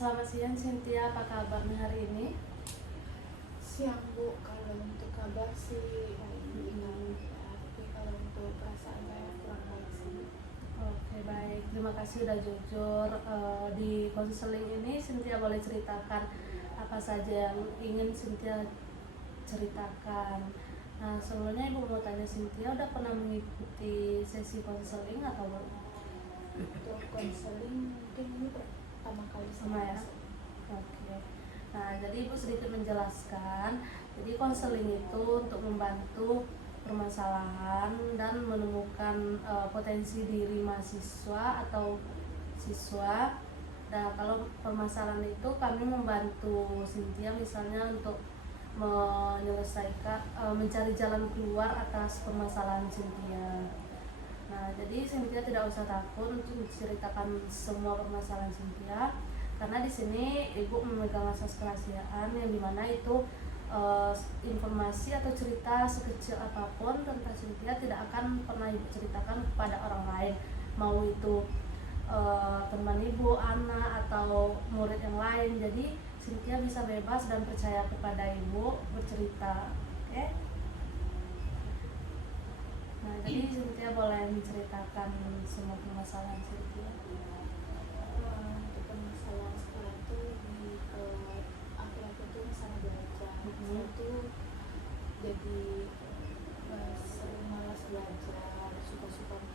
Selamat siang Cynthia, apa kabarnya hari ini? Siang Bu, kalau untuk kabar sih baik ya, tapi kalau untuk perasaan saya kurang baik sih. Oke baik, terima kasih udah jujur. Di konseling ini Cynthia boleh ceritakan apa saja yang ingin Cynthia ceritakan. Nah sebelumnya Ibu mau tanya Cynthia udah pernah mengikuti sesi konseling atau belum? Untuk konseling mungkin ini pertama kali Sama ya? saya masuk. Oke. Nah, jadi Ibu sedikit menjelaskan. Jadi konseling itu untuk membantu permasalahan dan menemukan potensi diri mahasiswa atau siswa. Nah, kalau permasalahan itu kami membantu Cynthia misalnya untuk menyelesaikan mencari jalan keluar atas permasalahan Cynthia. Nah, jadi Cynthia tidak usah takut untuk menceritakan semua permasalahan Cynthia, karena di sini Ibu memegang asas kerahasiaan yang dimana itu informasi atau cerita sekecil apapun tentang Cynthia tidak akan pernah Ibu ceritakan kepada orang lain, mau itu teman Ibu, anak, atau murid yang lain. Jadi Cynthia bisa bebas dan percaya kepada Ibu bercerita, oke? Nah, jadi Cynthia boleh menceritakan semua permasalahan Cynthia. Untuk permasalahan sekarang tuh lebih ke akhir-akhir tuh misalnya belajar, saya tuh jadi sering malas belajar,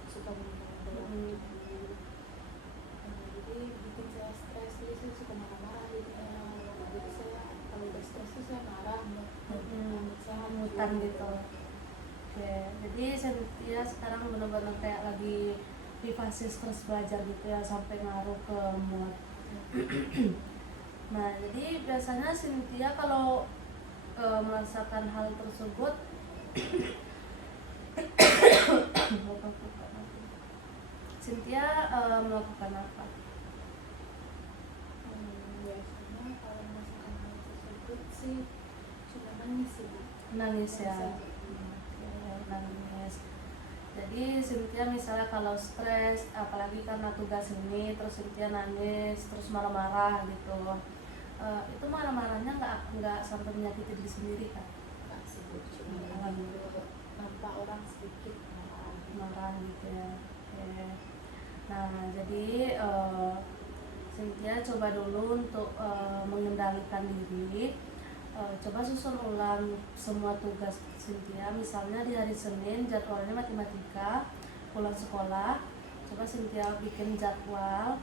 suka minum dalam tubuh. Jadi bikin saya stres, jadi saya suka marah-marah jadinya. Jadi saya kalau udah stres tuh saya marah, saya Mutan gitu. Oke, jadi Cynthia sekarang benar-benar kayak lagi di fase stres belajar gitu ya, sampai ngaruh ke mood. Nah, jadi biasanya Cynthia kalau merasakan hal tersebut Cynthia melakukan apa? Biasanya kalau merasakan hal tersebut sih cuma nangis sih Bu. Nangis ya. Nangis. Nangis. Jadi Cynthia misalnya kalau stres, apalagi karena tugas ini, terus Cynthia nangis, terus marah-marah gitu. Itu marah-marahnya nggak sampai menyakiti diri sendiri kan? Nggak sih Bu, cuma Alhamdulillah. nampak orang sedikit Marah gitu ya. Oke. Nah jadi Cynthia coba dulu untuk mengendalikan diri. Coba susun ulang semua tugas Cynthia. Misalnya di hari Senin jadwalnya matematika, pulang sekolah. Coba Cynthia bikin jadwal.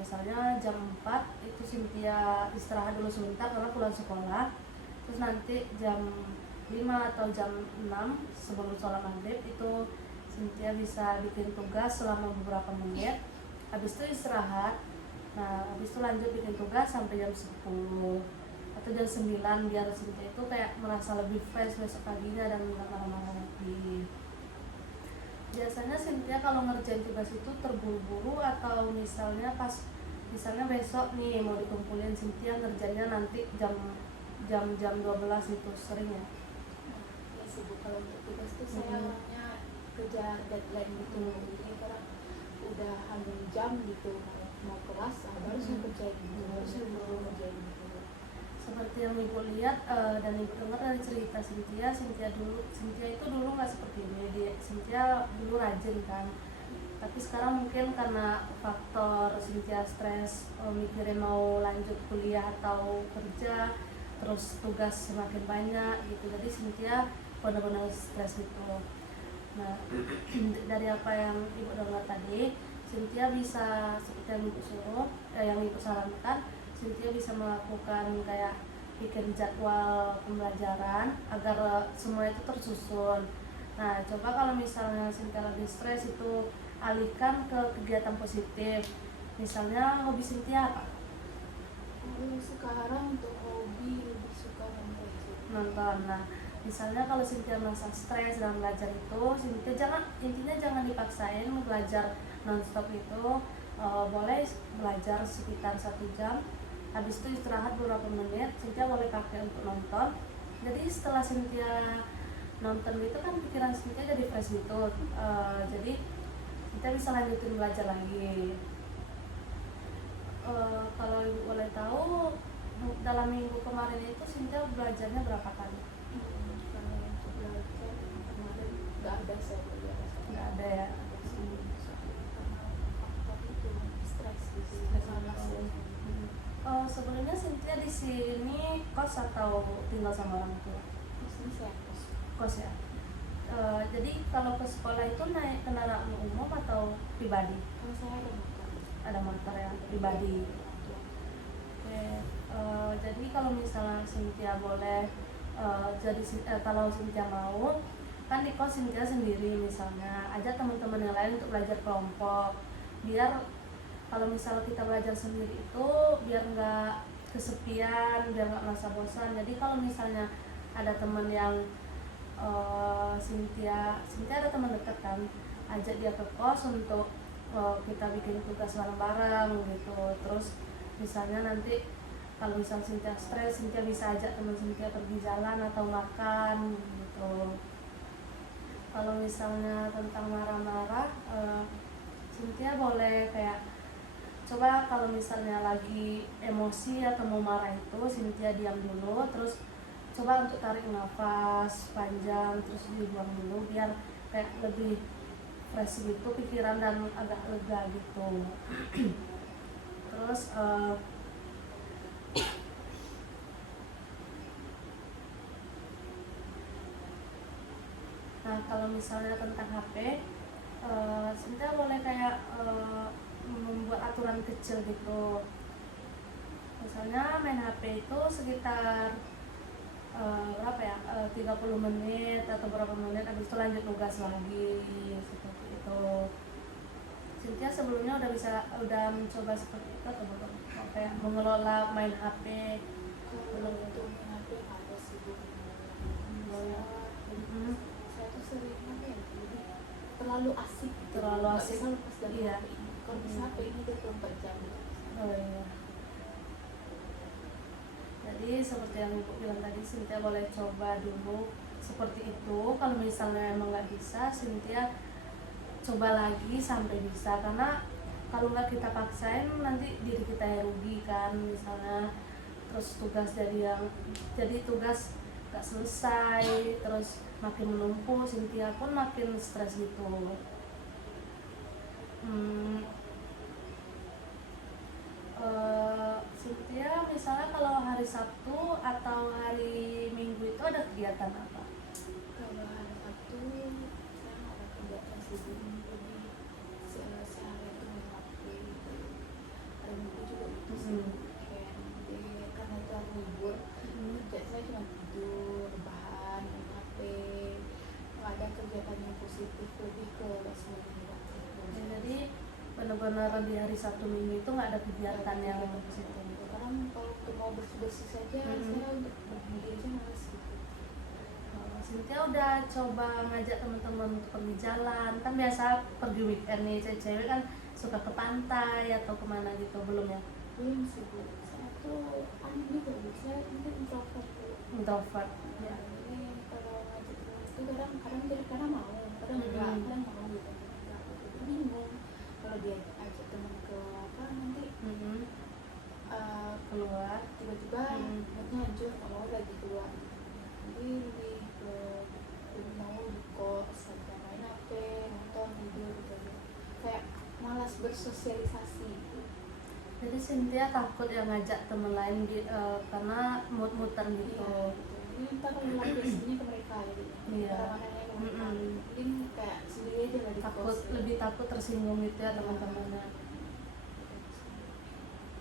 Misalnya jam 4 itu Cynthia istirahat dulu sebentar karena pulang sekolah. Terus nanti jam 5 atau jam 6 sebelum sholat maghrib itu Cynthia bisa bikin tugas selama beberapa menit. Habis itu istirahat. Nah, habis itu lanjut bikin tugas sampai jam 10 atau jam 9 biar Cynthia itu kayak merasa lebih fresh besok paginya dan nggak marah-marah lagi. Biasanya Cynthia kalau ngerjain tugas itu terburu-buru atau misalnya besok nih mau dikumpulin Cynthia ngerjainnya nanti jam 12 itu sering ya? ya sih Bu. Kalau untuk tugas tuh saya orangnya kejar deadline gitu. Jadi orang udah hamil jam gitu mau kelas baru saya kerjain gitu, baru saya mau ngerjain gitu. Seperti yang Ibu lihat dan Ibu dengar dari cerita Cynthia itu dulu nggak seperti ini. Cynthia dulu rajin kan, tapi sekarang mungkin karena faktor Cynthia stres, mikirin mau lanjut kuliah atau kerja, terus tugas semakin banyak gitu, jadi Cynthia benar-benar stres gitu. Nah dari apa yang Ibu dengar tadi, Cynthia bisa seperti yang Ibu yang Ibu sarankan, Cynthia bisa melakukan kayak bikin jadwal pembelajaran agar semua itu tersusun. Nah, coba kalau misalnya Cynthia lagi stres itu alihkan ke kegiatan positif. Misalnya hobi Cynthia apa? Sekarang untuk hobi lebih suka nonton sih. Nonton. Nah, misalnya kalau Cynthia merasa stres dalam belajar itu, Cynthia jangan dipaksain belajar nonstop itu. Boleh belajar sekitar 1 jam, habis itu istirahat beberapa menit. Cynthia boleh pakai untuk nonton. Jadi setelah Cynthia nonton itu kan pikiran Cynthia jadi fresh gitu. Jadi Cynthia bisa lanjutin belajar lagi. Kalau Ibu dalam minggu kemarin itu Cynthia belajarnya berapa kali? Kalau untuk belajar kemarin nggak ada saya belajar. Nggak ada ya. Karena faktor itu stres gitu. Sebelumnya Cynthia di sini kos atau tinggal sama orang tua? Di sini saya kos. Kos ya. Jadi kalau ke sekolah itu naik kendaraan umum atau pribadi? Kalau saya ada motor. Ada motor ya, pribadi. Oke. Jadi kalau misalnya Cynthia boleh, kalau Cynthia mau, kan di kos Cynthia sendiri misalnya, ajak teman-teman yang lain untuk belajar kelompok, biar kalau misalnya kita belajar sendiri itu biar nggak kesepian, biar nggak merasa bosan. Jadi kalau misalnya ada teman yang Cynthia ada teman dekat kan, ajak dia ke kos untuk kita bikin tugas bareng-bareng gitu. Terus misalnya nanti kalau misalnya Cynthia stres, Cynthia bisa ajak teman Cynthia pergi jalan atau makan gitu. Kalau misalnya tentang marah-marah, Cynthia boleh kayak coba kalau misalnya lagi emosi atau mau marah itu Cynthia diam dulu, terus coba untuk tarik nafas panjang, terus dibuang dulu biar kayak lebih fresh gitu pikiran dan agak lega gitu. Terus nah kalau misalnya tentang HP, Cynthia boleh kayak membuat aturan kecil gitu. Misalnya main HP itu sekitar berapa ya, 30 menit atau berapa menit, habis itu lanjut tugas lagi seperti itu. Cynthia sebelumnya udah mencoba seperti itu atau belum? Kayak mengelola main HP? Kalau untuk main HP ada sih belum. Saya tuh sering apa ya, jadi terlalu asik gitu. Terlalu Nggak asik. bisa lepas dari Iya. HP ini. Kalau bisa HP ini 24 jam gitu. Oh iya. Jadi seperti yang Ibu bilang tadi, Cynthia boleh coba dulu seperti itu. Kalau misalnya emang nggak bisa, Cynthia coba lagi sampai bisa. Karena kalau nggak kita paksain, nanti diri kita yang rugi kan. Misalnya terus tugas jadi tugas nggak selesai, terus makin menumpuk, Cynthia pun makin stres gitu. Cynthia misalnya kalau hari Sabtu atau hari Minggu itu ada kegiatan apa? Kalau hari Sabtu saya nggak ada kegiatan sih, jadi sehari itu main HP gitu. Hari Minggu juga itu sih weekend. Jadi karena itu hari libur, kerja saya cuma tidur, rebahan, main HP. Nggak ada kegiatan yang positif, lebih ke semuanya negatif. Jadi benar-benar di hari Sabtu Minggu itu nggak ada kegiatan yang positif. Sekarang kalau untuk mau bersih-bersih saja, saya untuk berdiri aja males gitu. Cynthia udah coba ngajak teman-teman untuk pergi jalan, kan biasa pergi weekend nih, cewek-cewek kan suka ke pantai atau kemana gitu, belum ya? Belum sih Bu, saya tuh aneh juga Bu, saya ini introvert Bu. Introvert ya. Jadi kalau ngajak teman itu kadang dia kadang mau, kadang enggak, kadang mau gitu. Jadi bingung kalau dia ajak teman ke apa nanti Keluar tiba-tiba moodnya hancur, nggak mau lagi keluar. Jadi lebih ke lebih mau di kos aja, main HP, nonton video gitu aja. Kayak malas bersosialisasi gitu. jadi Cynthia takut ya ngajak temen lain karena mood-moodan gitu. Jadi ntar melampiasinya ke mereka gitu. Iya. Mana-mananya ke mereka. Mungkin kayak sendiri aja lah di Takut, kos. lebih takut tersinggung gitu ya teman-temannya.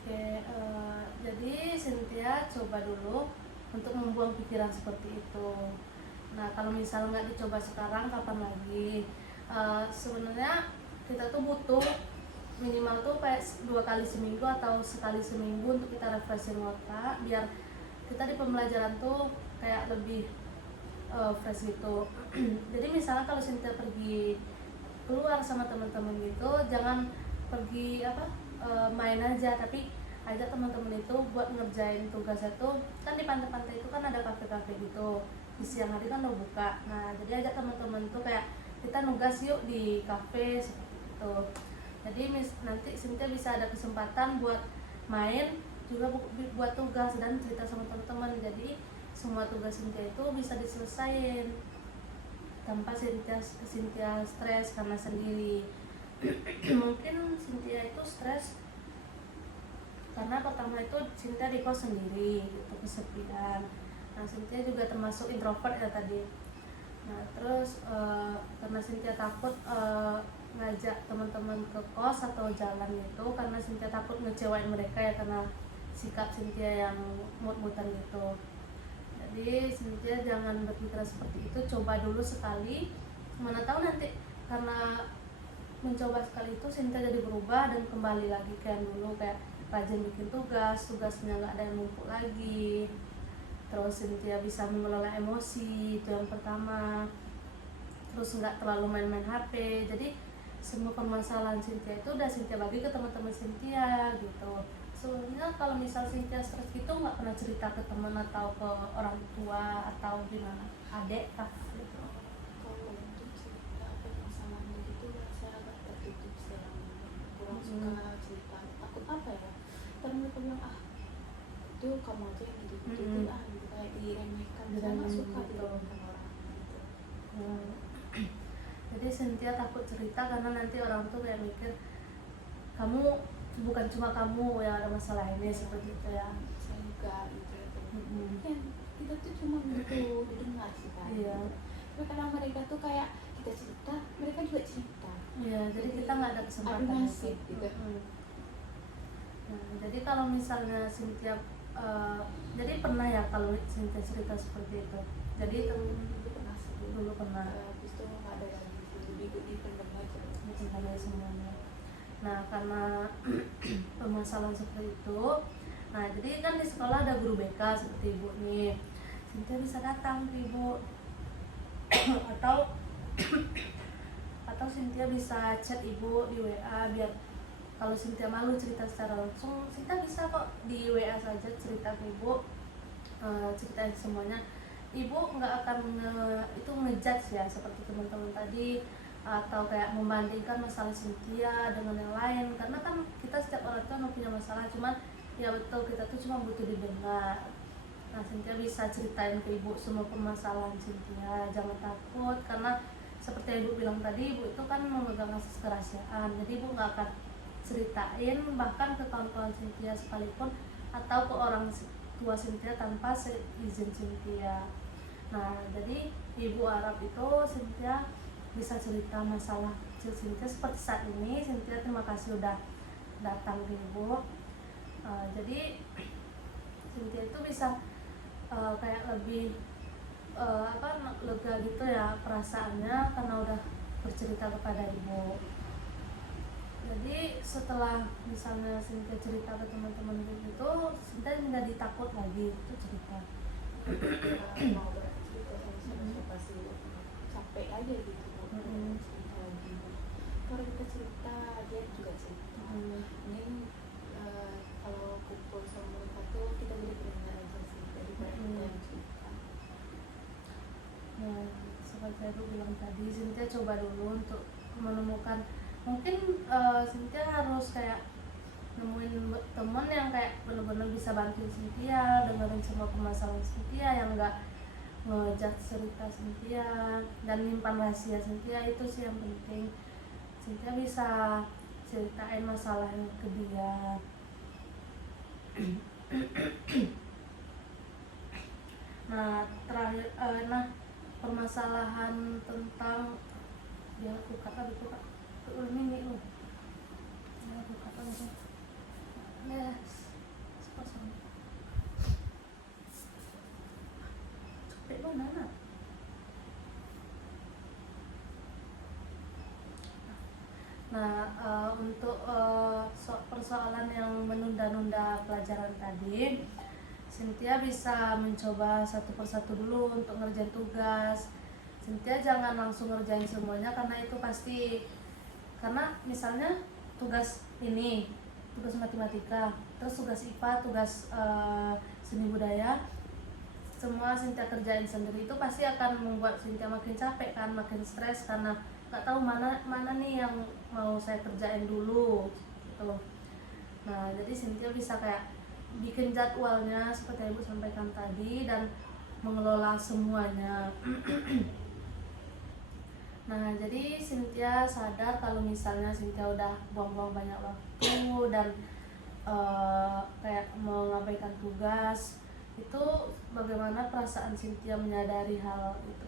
Oke, jadi Cynthia coba dulu untuk membuang pikiran seperti itu. Nah kalau misalnya nggak dicoba sekarang, kapan lagi? Sebenarnya kita tuh butuh minimal tuh kayak 2 kali seminggu atau sekali seminggu untuk kita refreshing otak, biar kita di pembelajaran tuh kayak lebih fresh gitu. Jadi misalnya kalau Cynthia pergi keluar sama teman-teman gitu, jangan pergi main aja, tapi ajak teman-teman itu buat ngerjain tugasnya tuh. Kan di pantai-pantai itu kan ada kafe-kafe gitu, di siang hari kan udah buka. Nah jadi ajak teman-teman tuh kayak kita nugas yuk di kafe seperti itu. Jadi nanti Cynthia bisa ada kesempatan buat main juga buat tugas dan cerita sama teman-teman. Jadi semua tugas Cynthia itu bisa diselesain tanpa Cynthia stres karena sendiri. Mungkin Cynthia itu stres karena pertama itu Cynthia di kos sendiri gitu, kesepian. Nah Cynthia juga termasuk introvert ya tadi. Nah terus karena Cynthia takut ngajak teman-teman ke kos atau jalan itu karena Cynthia takut ngecewain mereka ya, karena sikap Cynthia yang mut-mutan gitu. Jadi Cynthia jangan berpikiran seperti itu, coba dulu sekali, mana tahu nanti karena mencoba sekali itu Cynthia jadi berubah dan kembali lagi kayak dulu, kayak rajin bikin tugasnya nggak ada yang numpuk lagi. Terus Cynthia bisa mengelola emosi, itu yang pertama. Terus nggak terlalu main-main HP. Jadi semua permasalahan Cynthia itu udah Cynthia bagi ke teman-teman Cynthia gitu. Sebenarnya kalau misal Cynthia stres gitu nggak pernah cerita ke teman atau ke orang tua atau gimana, adik kah gitu. Kalau untuk cerita permasalahan gitu saya agak tertutup sih, kurang suka cerita, takut apa ya, kan mereka bilang itu kamu aja yang gitu gitu kayak diremehkan, saya nggak suka diremehkan orang gitu. Jadi Cynthia takut cerita karena nanti orang tuh kayak mikir kamu bukan cuma kamu yang ada masalah ini, seperti itu ya. Saya juga gitu. Kan kita tuh cuma butuh didengar sih kan. Iya. Tapi karena mereka tuh kayak kita cerita, mereka juga cerita. Iya, jadi kita nggak ada kesempatan adu nasib gitu. Nah, jadi kalau misalnya Cynthia jadi pernah ya kalau Cynthia cerita seperti itu. Jadi Itu pernah sih. dulu pernah. Habis itu nggak ada lagi, dipendam aja. Dipendam semuanya. Nah, karena permasalahan seperti itu, nah jadi kan di sekolah ada guru BK seperti ibu nih, Cynthia bisa datang ke ibu atau Cynthia bisa chat ibu di WA, biar kalau Cynthia malu cerita secara langsung, Cynthia bisa kok di WA saja cerita ke ibu, ceritain semuanya. Ibu nggak akan ngejudge ya seperti teman-teman tadi, atau kayak membandingkan masalah Cynthia dengan yang lain, karena kan kita setiap orang tuh punya masalah, cuman ya betul kita tuh cuma butuh didengar. Nah Cynthia bisa ceritain ke ibu semua permasalahan Cynthia, jangan takut, karena seperti yang ibu bilang tadi, ibu itu kan memegang asas kerahasiaan, jadi ibu nggak akan ceritain bahkan ke kawan-kawan Cynthia sekalipun atau ke orang tua Cynthia tanpa seizin Cynthia. Nah jadi ibu Arab itu Cynthia bisa cerita masalah kecil Cynthia seperti saat ini. Cynthia terima kasih udah datang ke ibu. Jadi Cynthia itu bisa kayak lebih lega gitu ya perasaannya karena udah bercerita kepada ibu. Jadi setelah misalnya Cynthia cerita ke teman-teman gitu, Cynthia nggak ditakut lagi itu cerita. Mau bercerita sama siapa sih, capek aja gitu. Cerita lagi. Kalau kita cerita, dia juga cerita. Ini kalau kumpul sama mereka tuh kita jadi benar aja sih daripada kita yang cerita. Nah, seperti aku bilang tadi, Cynthia coba dulu untuk menemukan, mungkin Cynthia harus kayak nemuin temen yang kayak bener-bener bisa bantuin Cynthia, dengerin semua permasalahan Cynthia, yang enggak ngejat cerita Cynthia dan nyimpan rahasia Cynthia. Itu sih yang penting. Cynthia bisa ceritain masalahnya ke dia. Nah terakhir, permasalahan tentang dia buka ini loh, dia buka langsung yes sepasang capek banget. Nah untuk persoalan yang menunda-nunda pelajaran tadi, Cynthia bisa mencoba satu persatu dulu untuk ngerjain tugas. Cynthia jangan langsung ngerjain semuanya karena itu pasti, karena misalnya tugas ini, tugas matematika, terus tugas IPA, tugas seni budaya, semua Cynthia kerjain sendiri, itu pasti akan membuat Cynthia makin capek kan, makin stres karena nggak tahu mana nih yang mau saya kerjain dulu gitu. Nah jadi Cynthia bisa kayak bikin jadwalnya seperti yang Ibu sampaikan tadi dan mengelola semuanya. Nah, jadi Cynthia sadar kalau misalnya Cynthia udah buang-buang banyak waktu dan kayak mengabaikan tugas, itu bagaimana perasaan Cynthia menyadari hal itu?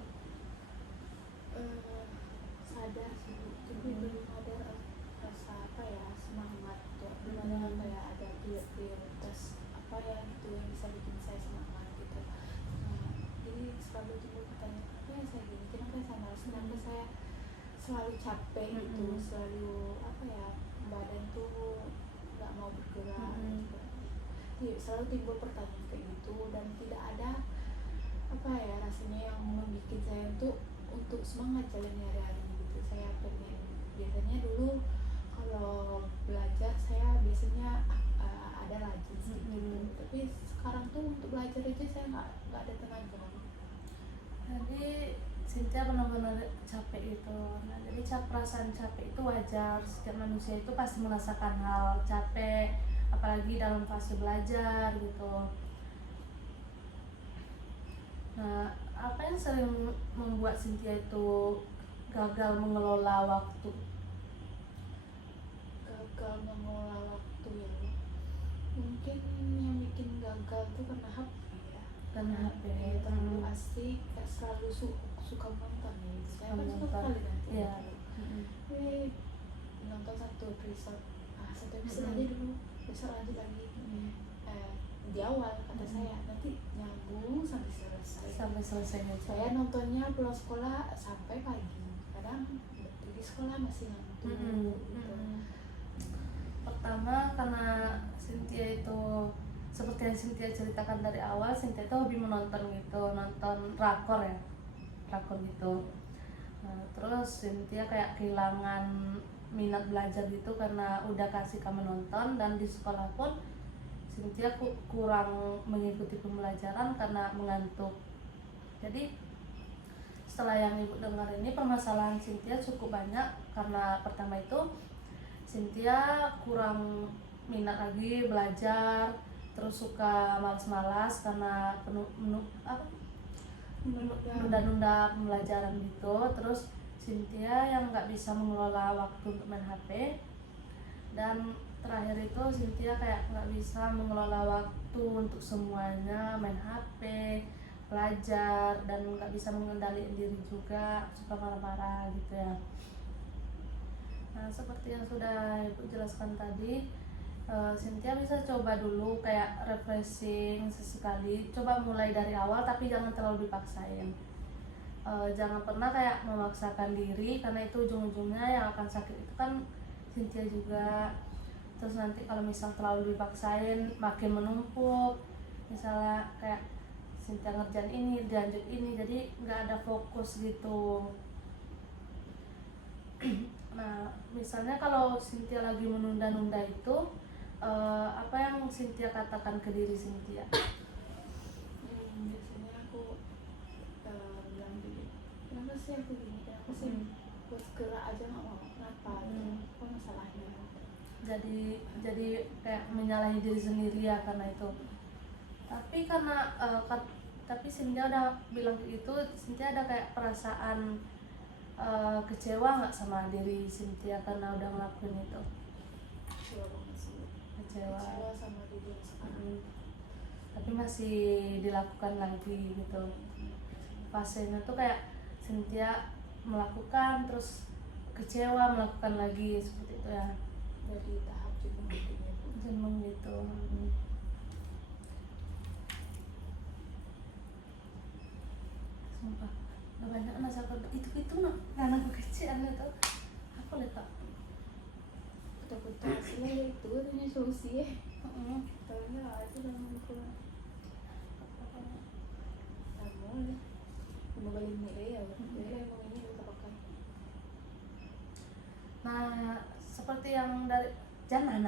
Sadar sih, tapi belum ada rasa apa ya, semangat tuh, belum ada kayak ada prioritas apa ya gitu yang bisa bikin saya semangat gitu. Nah, jadi selalu timbul pertanyaan, apa yang saya gini, kenapa saya malas, kenapa saya selalu capek gitu, selalu apa ya, badan tuh nggak mau bergerak gitu. Jadi selalu timbul pertanyaan kayak gitu dan tidak ada apa ya rasanya yang membuat saya untuk semangat jalannya hari-hari gitu. Saya pengen, biasanya dulu kalau belajar saya biasanya ada rajin gitu, tapi sekarang tuh untuk belajar aja saya nggak ada tenaga. Jadi Cynthia benar-benar capek itu. Nah, jadi perasaan capek itu wajar. Setiap manusia itu pasti merasakan hal capek, apalagi dalam fase belajar gitu. Nah, apa yang sering membuat Cynthia itu gagal mengelola waktu? Gagal mengelola waktu ya, mungkin yang bikin gagal tuh karena HP ya. Karena HP terlalu asik, kayak selalu suka nonton ya. Saya kan suka sekali nanti ya. Nonton satu episode, satu episode aja dulu, besok lanjut lagi. Di awal kata saya nanti nyambung sampai selesai. Saya nontonnya pulang sekolah sampai pagi, kadang pergi sekolah masih ngantuk gitu. Pertama karena Cynthia itu seperti yang Cynthia ceritakan dari awal, Cynthia itu hobi menonton gitu, nonton drakor ya, drakor gitu. Nah, terus Cynthia kayak kehilangan minat belajar gitu karena udah kasih kamu nonton, dan di sekolah pun Cynthia kurang mengikuti pembelajaran karena mengantuk. Jadi setelah yang Ibu dengar ini, permasalahan Cynthia cukup banyak karena pertama itu Cynthia kurang minat lagi belajar, terus suka malas-malas karena menunda-nunda pembelajaran gitu. Terus Cynthia yang nggak bisa mengelola waktu untuk main HP, dan terakhir itu Cynthia kayak nggak bisa mengelola waktu untuk semuanya, main HP, belajar, dan nggak bisa mengendalikan diri juga, suka marah-marah gitu ya. Nah, seperti yang sudah Ibu jelaskan tadi, Cynthia bisa coba dulu kayak refreshing sesekali, coba mulai dari awal tapi jangan terlalu dipaksain. Jangan pernah kayak memaksakan diri, karena itu ujung-ujungnya yang akan sakit itu kan Cynthia juga. Terus nanti kalau misal terlalu dipaksain makin menumpuk, misalnya kayak Cynthia ngerjain ini, dilanjut ini, jadi nggak ada fokus gitu. Nah, misalnya kalau Cynthia lagi menunda-nunda itu, apa yang Cynthia katakan ke diri Cynthia? Biasanya aku bilang gini, kenapa sih aku gini, kenapa sih buat gerak aja nggak mau, kenapa apa masalahnya. Jadi kayak menyalahi diri sendiri ya karena itu. Tapi karena tapi Cynthia udah bilang gitu, Cynthia ada kayak perasaan kecewa nggak sama diri Cynthia karena udah ngelakuin itu? Kecewa banget sih. Kecewa sama diri sekarang. Tapi masih dilakukan lagi gitu. Fasenya tuh kayak Cynthia melakukan terus kecewa, melakukan lagi, seperti itu ya. Dari tahap jenuh gitu. Sumpah gak banyak masa itu anak kecil itu apa lihat kota-kota hasilnya itu katanya solusi ya. Tahunya aja dalam buku kamu mau balik nilai ya nilai emang ini kita pakai. Nah, seperti yang dari jangan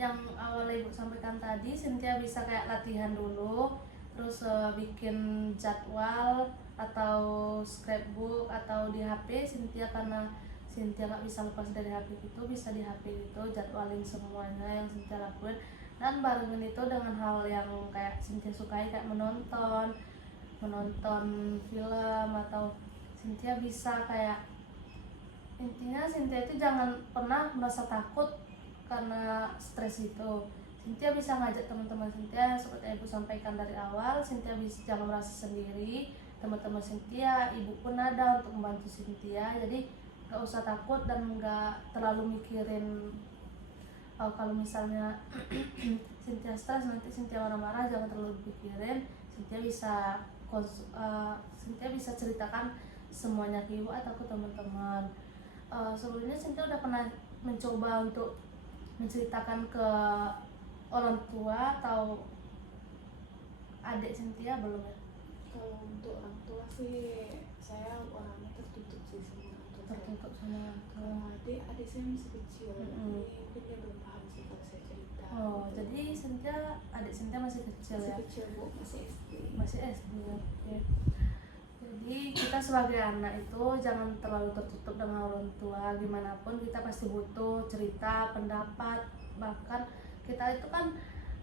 yang awalnya Ibu sampaikan tadi, Cynthia bisa kayak latihan dulu, terus bikin jadwal atau scrapbook atau di HP Cynthia, karena Cynthia nggak bisa lepas dari HP itu, bisa di HP itu jadwalin semuanya yang Cynthia lakuin. dan barengin itu dengan hal yang kayak Cynthia sukai, kayak menonton film, atau Cynthia bisa kayak, intinya Cynthia itu jangan pernah merasa takut karena stres itu. Cynthia bisa ngajak teman-teman Cynthia, seperti ibu sampaikan dari awal, Cynthia bisa jangan merasa sendiri, teman-teman Cynthia, ibu pun ada untuk membantu Cynthia, jadi gak usah takut dan gak terlalu mikirin kalau misalnya Cynthia stres nanti Cynthia marah-marah, jangan terlalu dipikirin. Cynthia bisa ceritakan semuanya ke ibu atau ke teman-teman. Sebelumnya Cynthia udah pernah mencoba untuk menceritakan ke orang tua atau adik Cynthia belum ya? Kalau untuk orang tua sih saya orangnya tertutup sih sama orang tua. Tertutup sama orang tua. Kalau adik saya masih kecil, Mm-mm. jadi mungkin dia belum paham sih kalau saya cerita. Oh, gitu. jadi adik Cynthia masih kecil Masih ya? kecil Bu, masih SD. Masih SD ya. Oke. Jadi kita sebagai anak itu jangan terlalu tertutup dengan orang tua. Gimana pun kita pasti butuh cerita, pendapat, bahkan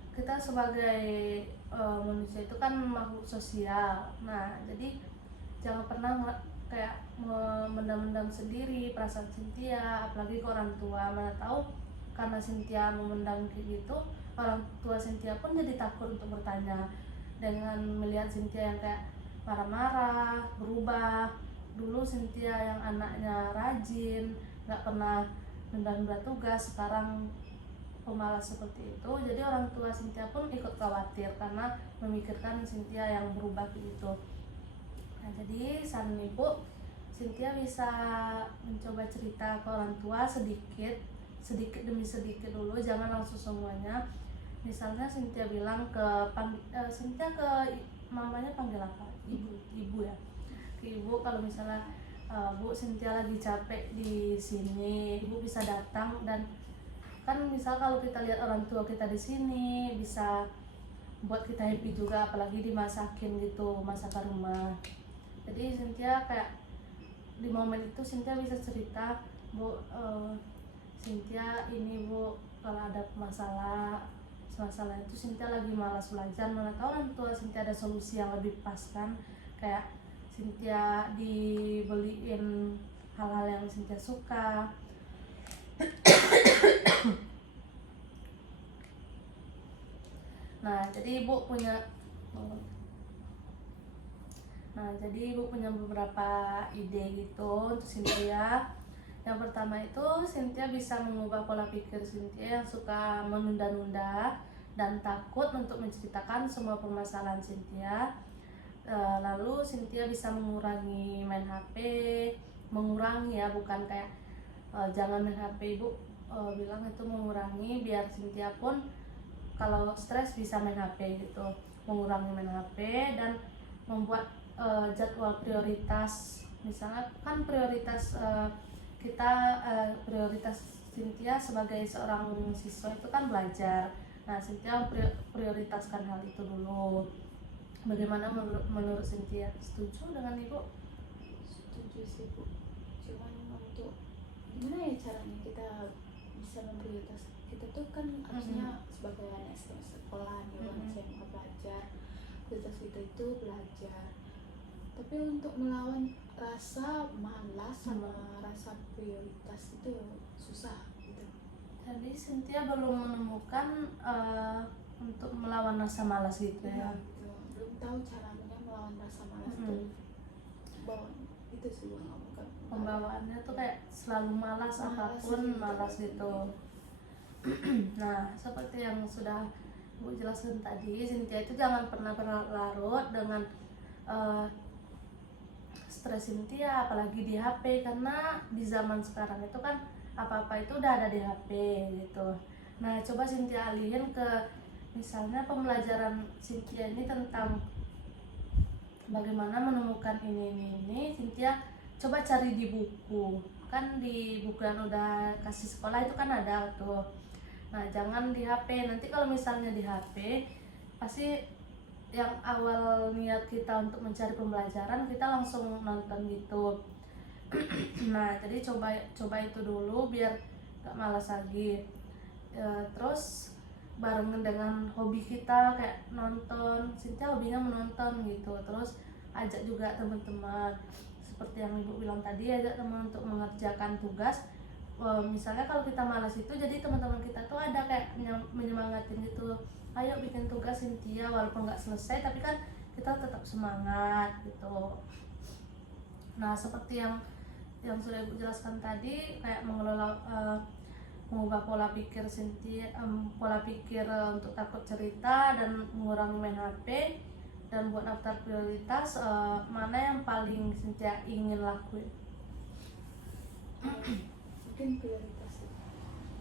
kita sebagai manusia itu kan makhluk sosial. Nah, jadi jangan pernah kayak memendam-mendam sendiri perasaan Cynthia, apalagi ke orang tua. Mana tahu karena Cynthia memendam kayak gitu, orang tua Cynthia pun jadi takut untuk bertanya. Dengan melihat Cynthia yang kayak marah-marah, berubah. Dulu Cynthia yang anaknya rajin, nggak pernah nunda-nunda tugas, sekarang pemalas seperti itu. Jadi orang tua Cynthia pun ikut khawatir karena memikirkan Cynthia yang berubah gitu. Nah, jadi saran ibu, Cynthia bisa mencoba cerita ke orang tua sedikit demi sedikit dulu, jangan langsung semuanya. Misalnya Cynthia bilang Cynthia ke mamanya panggil apa? Ibu ya. Ke ibu, kalau misalnya Bu, Cynthia lagi capek di sini, ibu bisa datang. Dan kan misal kalau kita lihat orang tua kita di sini bisa buat kita happy juga, apalagi dimasakin gitu, masakan rumah. Jadi Cynthia kayak di momen itu Cynthia bisa cerita, Bu, Cynthia ini Bu, kalau ada masalah itu Cynthia lagi malas belajar, mana tahu orang tua Cynthia ada solusi yang lebih pas kan, kayak Cynthia dibeliin hal-hal yang Cynthia suka. Nah, jadi ibu punya beberapa ide gitu untuk Cynthia. Yang pertama itu Cynthia bisa mengubah pola pikir Cynthia yang suka menunda-nunda dan takut untuk menceritakan semua permasalahan Cynthia. Lalu Cynthia bisa mengurangi main HP, mengurangi ya, bukan kayak jangan main HP, ibu bilang itu mengurangi, biar Cynthia pun kalau stres bisa main HP gitu. Mengurangi main HP dan membuat jadwal prioritas. Misalnya kan prioritas prioritas Cynthia sebagai seorang siswa itu kan belajar. Nah, Cynthia prioritaskan hal itu dulu. Bagaimana menurut Cynthia? Setuju dengan ibu? Setuju sih Bu, cuman untuk gimana ya caranya kita bisa memprioritas, kita tuh kan harusnya sebagai anak sekolah nih, SMA belajar, prioritas kita itu belajar. Tapi untuk melawan rasa malas sama rasa prioritas itu susah gitu. Jadi Cynthia belum menemukan untuk melawan rasa malas gitu ya. Gitu. Belum tahu caranya melawan rasa malas itu. Itu sih yang ngomong. Pembawaannya tuh kayak selalu malas apapun gitu. malas gitu. Nah, seperti yang sudah Bu jelaskan tadi, Cynthia itu jangan pernah berlarut dengan stres Cynthia, apalagi di HP, karena di zaman sekarang itu kan apa-apa itu udah ada di HP gitu. Nah, coba Cynthia alihin ke misalnya pembelajaran Cynthia ini tentang bagaimana menemukan ini. Cynthia coba cari di buku, kan di buku yang udah kasih sekolah itu kan ada tuh. Nah, jangan di HP. Nanti kalau misalnya di HP pasti yang awal niat kita untuk mencari pembelajaran kita langsung nonton gitu. Nah, jadi coba itu dulu biar gak malas lagi. Terus barengan dengan hobi kita kayak nonton. Cynthia hobinya menonton gitu, terus ajak juga teman-teman seperti yang ibu bilang tadi, ajak teman untuk mengerjakan tugas. Misalnya kalau kita malas itu, jadi teman-teman kita tuh ada kayak menyemangatin gitu, ayo bikin tugas Cynthia, walaupun nggak selesai tapi kan kita tetap semangat gitu. Nah seperti yang sudah ibu jelaskan tadi, kayak mengelola mengubah pola pikir Cynthia, pola pikir untuk takut cerita dan mengurangi main HP, dan buat daftar prioritas mana yang paling Cynthia ingin lakuin. Mungkin prioritas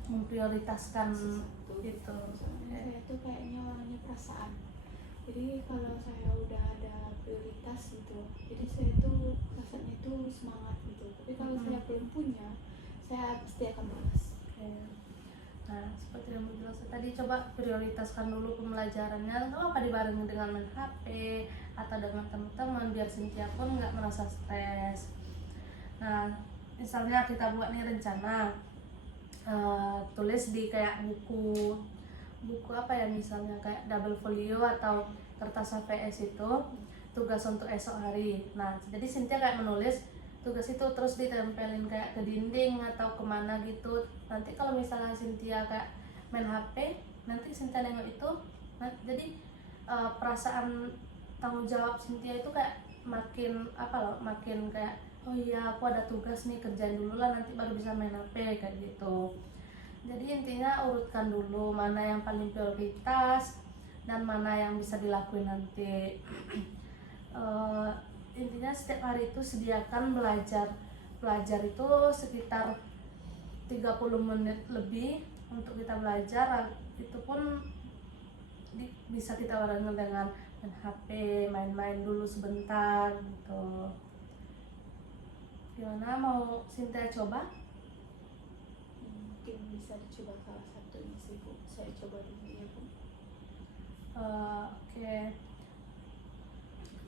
Memprioritaskan sesuatu itu. soalnya saya tuh kayaknya orangnya perasaan, jadi kalau saya udah ada prioritas gitu, jadi saya tuh rasanya tuh semangat gitu, tapi kalau saya belum punya, saya pasti akan malas. Nah seperti yang ibu jelaskan tadi, coba prioritaskan dulu pembelajarannya, nggak apa dibarengi dengan main HP atau dengan teman-teman, biar Cynthia pun nggak merasa stres. Nah misalnya kita buat nih rencana, tulis di kayak buku apa ya, misalnya kayak double folio atau kertas HVS itu, tugas untuk esok hari. Nah jadi Cynthia kayak menulis tugas itu terus ditempelin kayak ke dinding atau kemana gitu. Nanti kalau misalnya Cynthia kayak main HP, nanti Cynthia nengok itu, jadi perasaan tanggung jawab Cynthia itu kayak makin apa loh, makin kayak oh iya aku ada tugas nih, kerjain dulu lah nanti baru bisa main HP kayak gitu. Jadi intinya urutkan dulu mana yang paling prioritas dan mana yang bisa dilakuin nanti. Intinya setiap hari itu sediakan belajar itu sekitar 30 menit lebih untuk kita belajar. Itu pun bisa kita barengin dengan main HP, main-main dulu sebentar gitu. Gimana, mau Cynthia coba? Mungkin bisa dicoba salah satunya sih Bu, saya coba dulu ya Bu. Oke.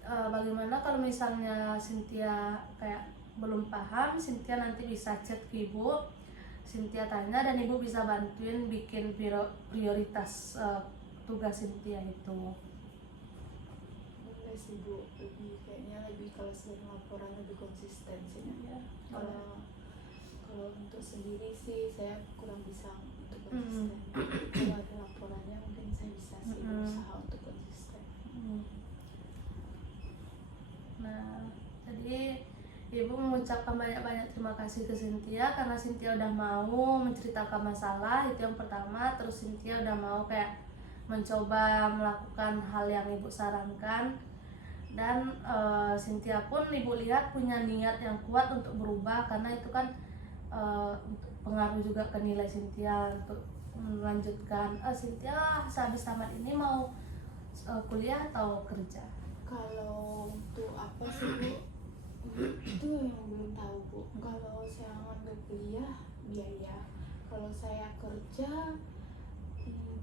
Bagaimana kalau misalnya Cynthia kayak belum paham, Cynthia nanti bisa chat ke ibu, Cynthia tanya dan ibu bisa bantuin bikin prioritas tugas Cynthia itu. Boleh sih Bu, kayaknya lebih kalau sering laporan lebih konsisten sih. Ya, Kalau untuk sendiri sih saya kurang bisa untuk konsisten. Kalau ada laporannya mungkin saya bisa sih berusaha untuk konsisten. Nah, jadi ibu mengucapkan banyak-banyak terima kasih ke Cynthia karena Cynthia udah mau menceritakan masalah, itu yang pertama. Terus Cynthia udah mau kayak mencoba melakukan hal yang ibu sarankan, dan Cynthia pun ibu lihat punya niat yang kuat untuk berubah, karena itu kan untuk pengaruh juga ke nilai Cynthia untuk melanjutkan. Cynthia sehabis tamat ini mau kuliah atau kerja? Kalau untuk apa sih Bu? Itu yang belum tahu Bu. Kalau saya ngambil kuliah biaya, kalau saya kerja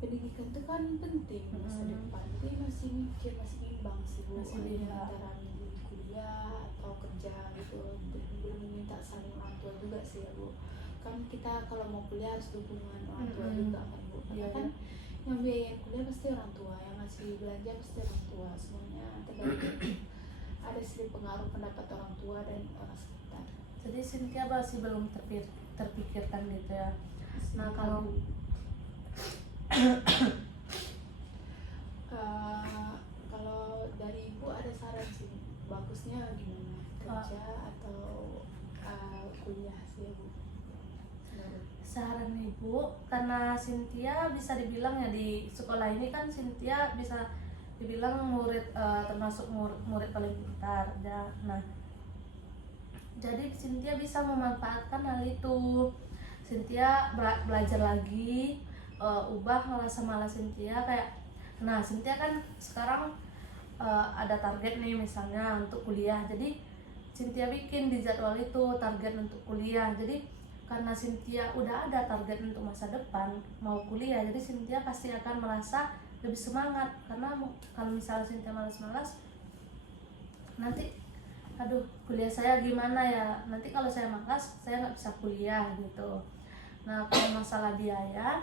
pendidikan itu kan penting masa depan. Jadi masih mikir, masih bimbang sih Bu, antara milih kuliah atau kerja gitu. Belum minta saran orang tua juga sih ya Bu. Kan kita kalau mau kuliah harus dukungan orang tua juga kan Bu. Karena kan yang biayain kuliah pasti orang tua, yang ngasih belanja pasti orang tua, semuanya tergantung. Ada sih pengaruh pendapat orang tua dan orang sekitar. Jadi Cynthia masih belum terpikirkan gitu ya. Nah kalau kalau dari ibu ada saran sih, bagusnya gimana, kerja atau kuliah sih Bu? Saran ibu, karena Cynthia bisa dibilang ya di sekolah ini kan Cynthia bisa dibilang murid termasuk murid paling pintar ya. Nah jadi Cynthia bisa memanfaatkan hal itu. Cynthia belajar lagi, ubah rasa malas Cynthia kayak, nah Cynthia kan sekarang ada target nih misalnya untuk kuliah, jadi Cynthia bikin di jadwal itu target untuk kuliah. Jadi karena Cynthia udah ada target untuk masa depan mau kuliah, jadi Cynthia pasti akan merasa lebih semangat. Karena kalau misalnya Cynthia malas-malas, nanti aduh kuliah saya gimana ya, nanti kalau saya malas saya nggak bisa kuliah gitu. Nah kalau masalah biaya,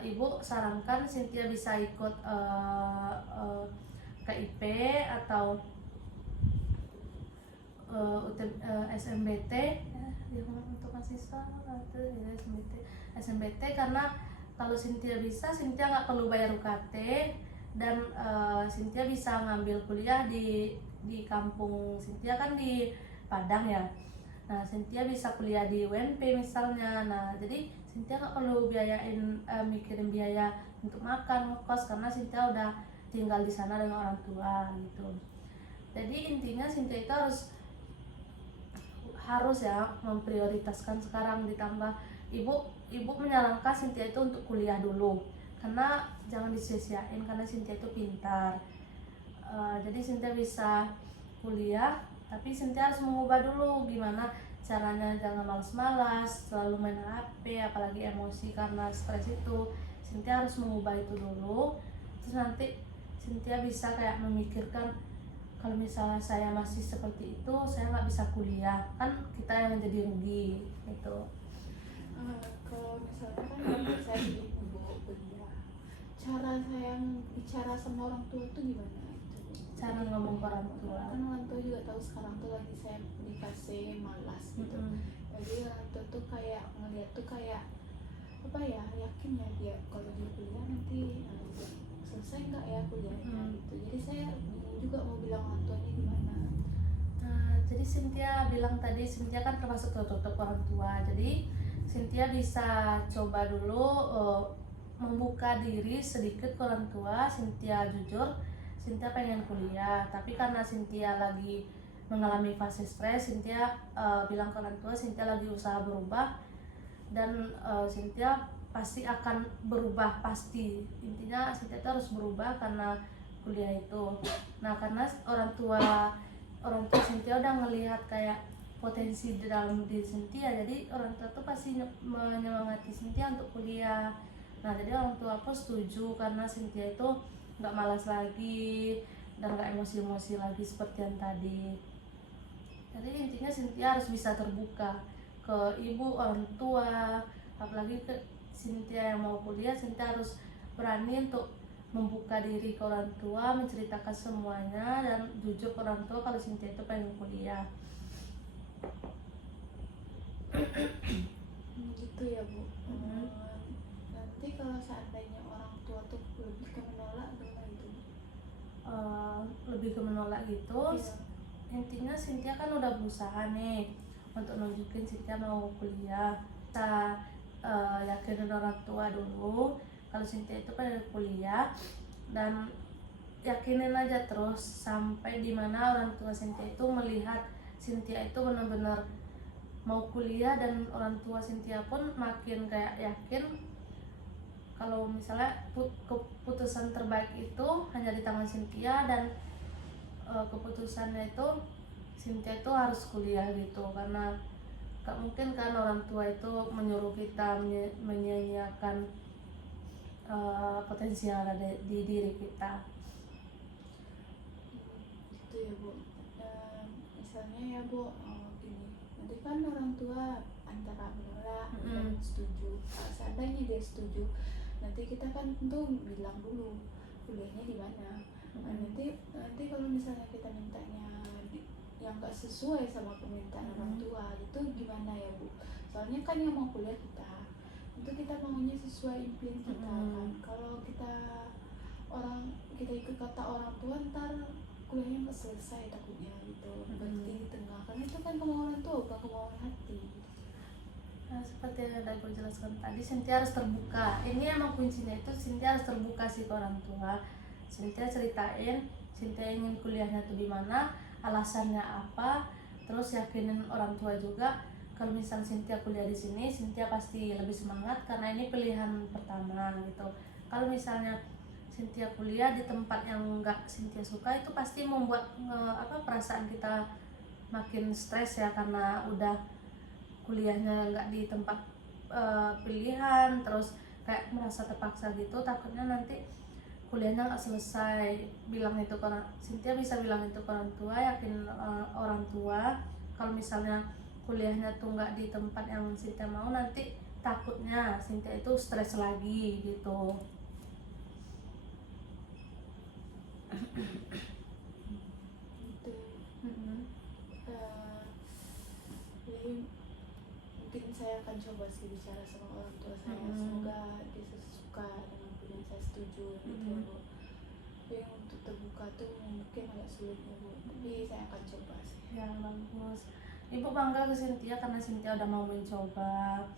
Ibu sarankan Cynthia bisa ikut KIP atau SMBT yang untuk mahasiswa atau ya, SMBT karena kalau Cynthia bisa, Cynthia nggak perlu bayar UKT dan Cynthia bisa ngambil kuliah di kampung Cynthia kan di Padang ya. Nah, Cynthia bisa kuliah di UNP misalnya. Nah, jadi Cynthia nggak perlu mikirin biaya untuk makan, ngekos karena Cynthia udah tinggal di sana dengan orang tua gitu. Jadi intinya Cynthia itu harus ya memprioritaskan sekarang, ditambah ibu menyarankan Cynthia itu untuk kuliah dulu karena jangan disia-siain karena Cynthia itu pintar. Jadi Cynthia bisa kuliah tapi Cynthia harus mengubah dulu gimana caranya, jangan malas-malas selalu main HP apalagi emosi karena stres itu. Cynthia harus mengubah itu dulu, terus nanti Cynthia bisa kayak memikirkan kalau misalnya saya masih seperti itu saya nggak bisa kuliah, kan kita yang jadi rugi gitu. Kalau misalnya kan saya jadi ibu kuliah, cara saya bicara sama orang tua tuh gimana itu? Cara ngomong ke orang tua, Kan orang tua juga tahu sekarang tuh lagi saya di fase malas gitu. Jadi orang tua tuh kayak ngeliat tuh kayak apa ya, yakin ya dia kalau dia kuliah nanti selesai nggak ya kuliahnya gitu. Jadi saya bingung juga mau bilang orang tuanya gimana. Jadi Cynthia bilang tadi, Cynthia kan termasuk tertutup orang tua, jadi Cynthia bisa coba dulu membuka diri sedikit ke orang tua. Cynthia jujur, Cynthia pengen kuliah, tapi karena Cynthia lagi mengalami fase stres, Cynthia bilang ke orang tua Cynthia lagi usaha berubah dan Cynthia pasti akan berubah, pasti. Intinya Cynthia itu harus berubah karena kuliah itu. Nah, karena orang tua Cynthia udah ngelihat kayak potensi di dalam diri Cynthia, jadi orang tua tuh pasti menyemangati Cynthia untuk kuliah. Nah, jadi orang tua aku setuju karena Cynthia itu nggak malas lagi dan nggak emosi-emosi lagi seperti yang tadi. Jadi intinya Cynthia harus bisa terbuka ke ibu, orang tua, apalagi ke Cynthia yang mau kuliah. Cynthia harus berani untuk membuka diri ke orang tua, menceritakan semuanya dan jujur ke orang tua kalau Cynthia itu pengen kuliah. Gitu ya Bu. Nanti kalau seandainya orang tua tuh lebih ke menolak gimana itu? Lebih ke menolak gitu. Iya. Intinya Cynthia kan udah berusaha nih untuk nunjukin Cynthia mau kuliah. Kita yakinin orang tua dulu kalau Cynthia itu pengen kuliah dan yakinin aja terus sampai dimana orang tua Cynthia itu melihat Cynthia itu benar-benar mau kuliah dan orang tua Cynthia pun makin kayak yakin kalau misalnya keputusan terbaik itu hanya di tangan Cynthia dan keputusannya itu Cynthia itu harus kuliah gitu. Karena gak mungkin kan orang tua itu menyuruh kita menyanyiakan potensi yang ada di diri kita. Gitu ya Bu. Misalnya ya Bu, gini, nanti kan orang tua antara menolak dan setuju. Seandainya dia setuju, nanti kita kan tentu bilang dulu kuliahnya di mana. Nanti kalau misalnya kita mintanya yang nggak sesuai sama permintaan orang tua itu gimana ya Bu? Soalnya kan yang mau kuliah kita, itu kita maunya sesuai impian kita kan. Kalau kita ikut kata orang tua, ntar kuliahnya nggak selesai takutnya gitu. Berhenti di tengah, karena itu kan kemauan orang tua bukan kemauan hati. Nah, seperti yang udah gue jelaskan tadi, Cynthia harus terbuka. Ini emang kuncinya itu Cynthia harus terbuka sih ke orang tua. Cynthia ceritain Cynthia ingin kuliahnya tuh di mana, alasannya apa, terus yakinin orang tua juga kalau misalnya Cynthia kuliah di sini, Cynthia pasti lebih semangat karena ini pilihan pertama gitu. Kalau misalnya Cynthia kuliah di tempat yang nggak Cynthia suka, itu pasti membuat perasaan kita makin stres ya, karena udah kuliahnya nggak di tempat pilihan, terus kayak merasa terpaksa gitu, takutnya nanti kuliahnya nggak selesai. Cynthia bisa bilang itu ke orang tua, yakin orang tua kalau misalnya kuliahnya tuh nggak di tempat yang Cynthia mau, nanti takutnya Cynthia itu stres lagi gitu. Gitu. Mm-mm. Jadi mungkin saya akan coba sih bicara sama orang tua saya, Mm-mm. semoga dia suka dengan pilihan saya, setuju gitu ya Mm-mm. Bu. Tapi untuk terbuka tuh mungkin agak sulit ya Bu, tapi saya akan coba sih. Ya bagus. Ibu bangga ke Cynthia karena Cynthia udah mau mencoba.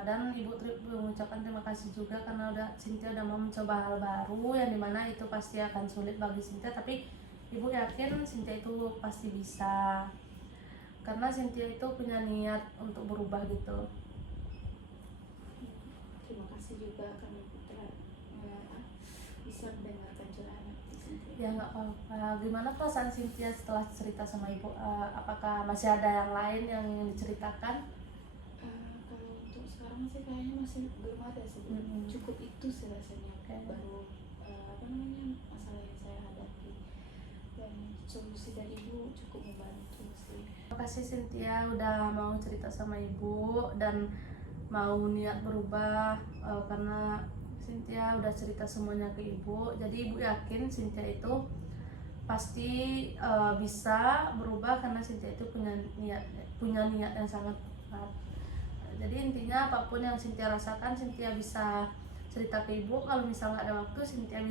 Dan Ibu mengucapkan terima kasih juga karena Cynthia udah mau mencoba hal baru yang dimana itu pasti akan sulit bagi Cynthia, tapi Ibu yakin Cynthia itu pasti bisa karena Cynthia itu punya niat untuk berubah gitu. Terima kasih juga karena kita bisa mendengarkan curhatan hati Cynthia. Ya nggak apa-apa. Gimana perasaan Cynthia setelah cerita sama Ibu? Apakah masih ada yang lain yang ingin diceritakan? Kalau untuk sekarang sih kayaknya masih belum ada sih Bu. Mm-mm. Cukup itu sih rasanya. Oke. Baru apa namanya, masalah yang saya hadapi, dan solusi dari Ibu cukup membantu sih. Terima kasih Cynthia udah mau cerita sama Ibu dan mau niat berubah, karena Cynthia udah cerita semuanya ke Ibu. Jadi Ibu yakin Cynthia itu pasti bisa berubah karena Cynthia itu punya niat yang sangat kuat. Jadi intinya apapun yang Cynthia rasakan, Cynthia bisa cerita ke Ibu. Kalau misalnya ada waktu, Cynthia bisa